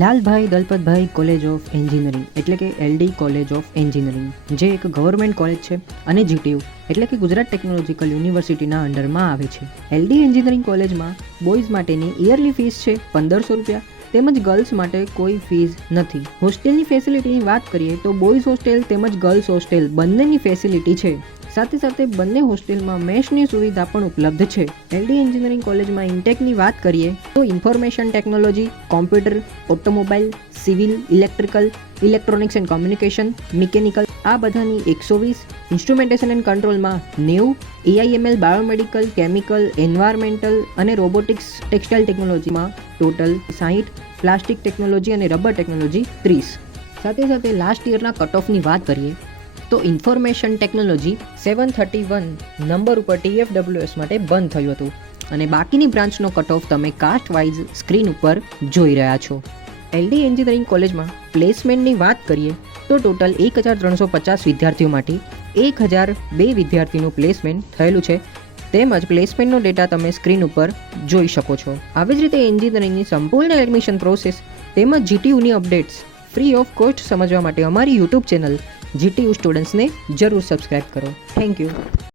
Lalbhai Dalpatbhai college of engineering એટલે કે LD college of engineering, જે એક ગવર્મેન્ટ કોલેજ છે અને જીટીયુ એટલે કે ગુજરાત ટેકનોલોજીકલ યુનિવર્સિટીના અંડરમાં આવે છે. એલડી એન્જિનિયરિંગ કોલેજમાં બોયઝ માટેની યરલી ફીસ છે 1500 રૂપિયા, તેમજ ગર્લ્સ માટે કોઈ ફીસ નથી. હોસ્ટેલની ફેસિલિટીની વાત કરીએ તો બોયઝ હોસ્ટેલ તેમજ ગર્લ્સ હોસ્ટેલ બંનેની ફેસિલિટી છે. સાથે સાથે બંને હોસ્ટેલમાં મેશની સુવિધા પણ ઉપલબ્ધ છે. એલડી એન્જિનિયરિંગ કોલેજમાં ઇન્ટેકની વાત કરીએ તો information technology, computer, automobile, civil, electrical, electronics and communication, mechanical આ બધાની 120, ઇન્સ્ટ્રુમેન્ટેશન એન્ડ કંટ્રોલમાં 90, એઆઈએમએલ, બાયોમેડિકલ, કેમિકલ, એન્વાયરમેન્ટલ અને રોબોટિક્સ ટેક્સટાઇલ ટેકનોલોજીમાં ટોટલ 60, પ્લાસ્ટિક ટેકનોલોજી અને રબર ટેકનોલોજી 30. સાથે સાથે લાસ્ટ યરના કટ ઓફની વાત કરીએ તો ઇન્ફોર્મેશન ટેકનોલોજી 731 નંબર ઉપર TFWS માટે બંધ થયું હતું અને બાકીની બ્રાન્ચનો કટ ઓફ તમે કાસ્ટ વાઇઝ સ્ક્રીન ઉપર જોઈ રહ્યા છો. એલડી એન્જિનિયરિંગ કોલેજમાં પ્લેસમેન્ટની વાત કરીએ તો ટોટલ 1350 વિદ્યાર્થીઓમાંથી 1002 વિદ્યાર્થીનું પ્લેસમેન્ટ થયેલું છે. તેમજ પ્લેસમેન્ટનો ડેટા તમે સ્ક્રીન ઉપર જોઈ શકો છો. આવી જ રીતે એન્જિનિયરિંગની સંપૂર્ણ એડમિશન પ્રોસેસ તેમજ જીટીયુની અપડેટ્સ ફ્રી ઓફ કોસ્ટ સમજવા માટે અમારી યુટ્યુબ ચેનલ જીટીયુ સ્ટુડન્ટ્સને જરૂર સબસ્ક્રાઇબ કરો. Thank you.